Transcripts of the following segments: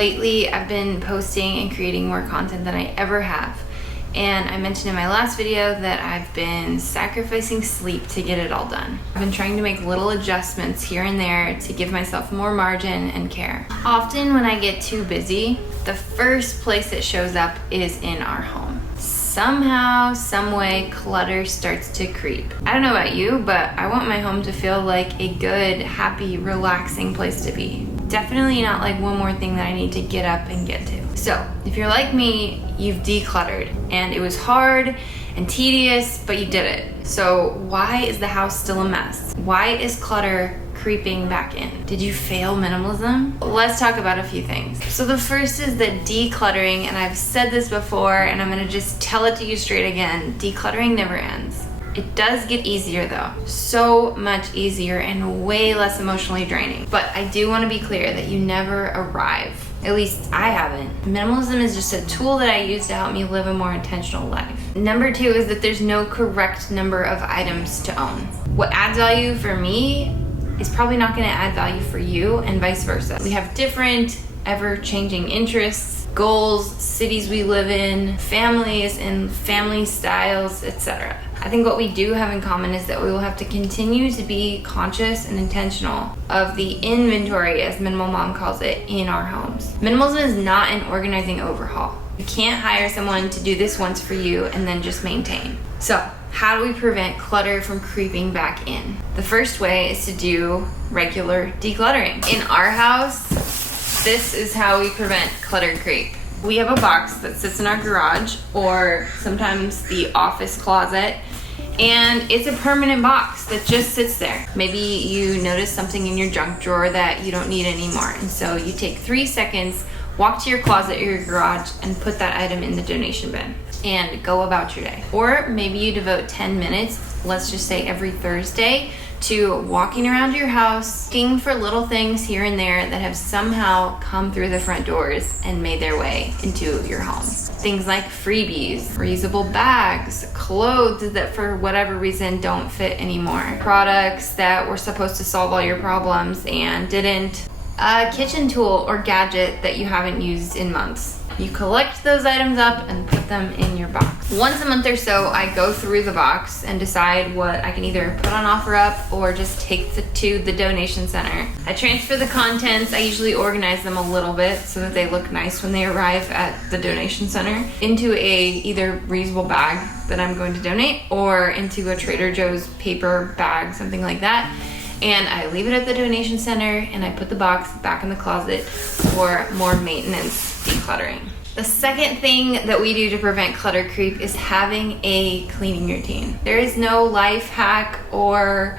Lately, I've been posting and creating more content than I ever have. And I mentioned in my last video that I've been sacrificing sleep to get it all done. I've been trying to make little adjustments here and there to give myself more margin and care. Often when I get too busy, the first place it shows up is in our home. Somehow, some way, clutter starts to creep. I don't know about you, but I want my home to feel like a good, happy, relaxing place to be. Definitely not like one more thing that I need to get up and get to. So, if you're like me, you've decluttered, and it was hard and tedious, but you did it. So why is the house still a mess? Why is clutter creeping back in? Did you fail minimalism? Let's talk about a few things. So the first is that decluttering, and I've said this before and I'm gonna just tell it to you straight again, decluttering never ends. It does get easier though, so much easier and way less emotionally draining. But I do want to be clear that you never arrive. At least I haven't. Minimalism is just a tool that I use to help me live a more intentional life. Number two is that there's no correct number of items to own. What adds value for me is probably not going to add value for you, and vice versa. We have different, ever-changing interests, goals, cities we live in, families and family styles, etc. I think what we do have in common is that we will have to continue to be conscious and intentional of the inventory, as Minimal Mom calls it, in our homes. Minimalism is not an organizing overhaul. You can't hire someone to do this once for you and then just maintain. So, how do we prevent clutter from creeping back in? The first way is to do regular decluttering. In our house, this is how we prevent clutter creep. We have a box that sits in our garage or sometimes the office closet, and it's a permanent box that just sits there. Maybe you notice something in your junk drawer that you don't need anymore, and so you take 3 seconds, walk to your closet or your garage and put that item in the donation bin and go about your day. Or maybe you devote 10 minutes, let's just say every Thursday, to walking around your house, looking for little things here and there that have somehow come through the front doors and made their way into your home. Things like freebies, reusable bags, clothes that for whatever reason don't fit anymore, products that were supposed to solve all your problems and didn't, a kitchen tool or gadget that you haven't used in months. You collect those items up and put them in your box. Once a month or so, I go through the box and decide what I can either put on OfferUp or just take to the donation center. I transfer the contents. I usually organize them a little bit so that they look nice when they arrive at the donation center into a either reusable bag that I'm going to donate or into a Trader Joe's paper bag, something like that. And I leave it at the donation center and I put the box back in the closet for more maintenance decluttering. The second thing that we do to prevent clutter creep is having a cleaning routine. There is no life hack or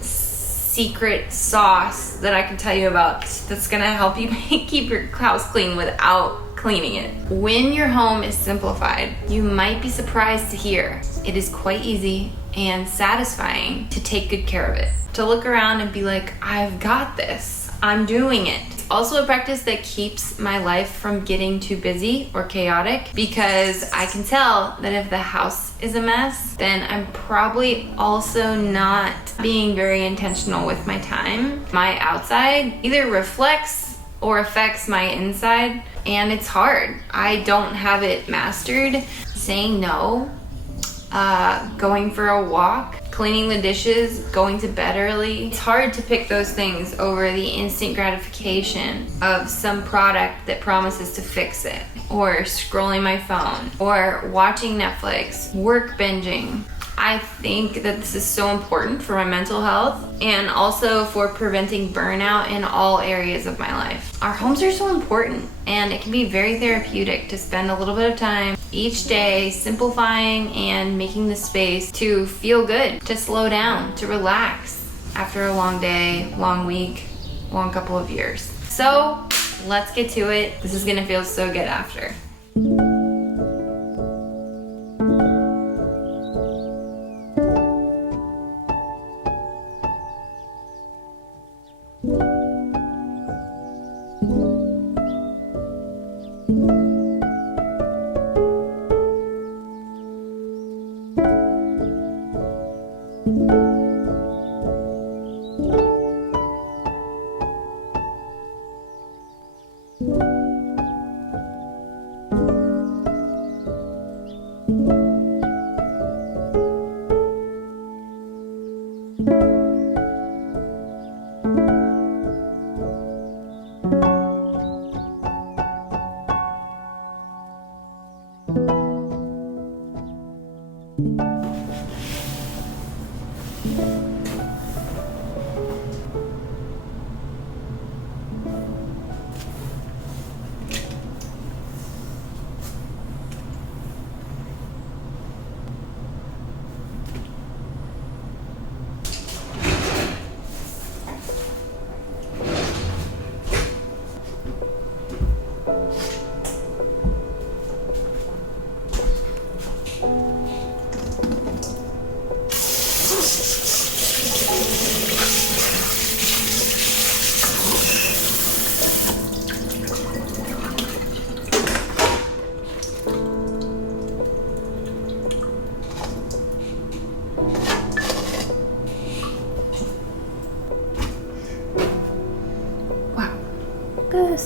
secret sauce that I can tell you about that's gonna help you keep your house clean without cleaning it. When your home is simplified, you might be surprised to hear it is quite easy and satisfying to take good care of it. To look around and be like, I've got this, I'm doing it. It's also a practice that keeps my life from getting too busy or chaotic, because I can tell that if the house is a mess, then I'm probably also not being very intentional with my time. My outside either reflects or affects my inside, and it's hard. I don't have it mastered. Saying no, going for a walk, cleaning the dishes, going to bed early. It's hard to pick those things over the instant gratification of some product that promises to fix it, or scrolling my phone, or watching Netflix, work binging. I think that this is so important for my mental health and also for preventing burnout in all areas of my life. Our homes are so important, and it can be very therapeutic to spend a little bit of time each day simplifying and making the space to feel good, to slow down, to relax after a long day, long week, long couple of years. So let's get to it. This is gonna feel so good after.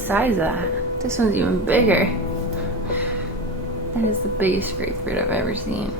size of that. This one's even bigger. That is the biggest grapefruit I've ever seen.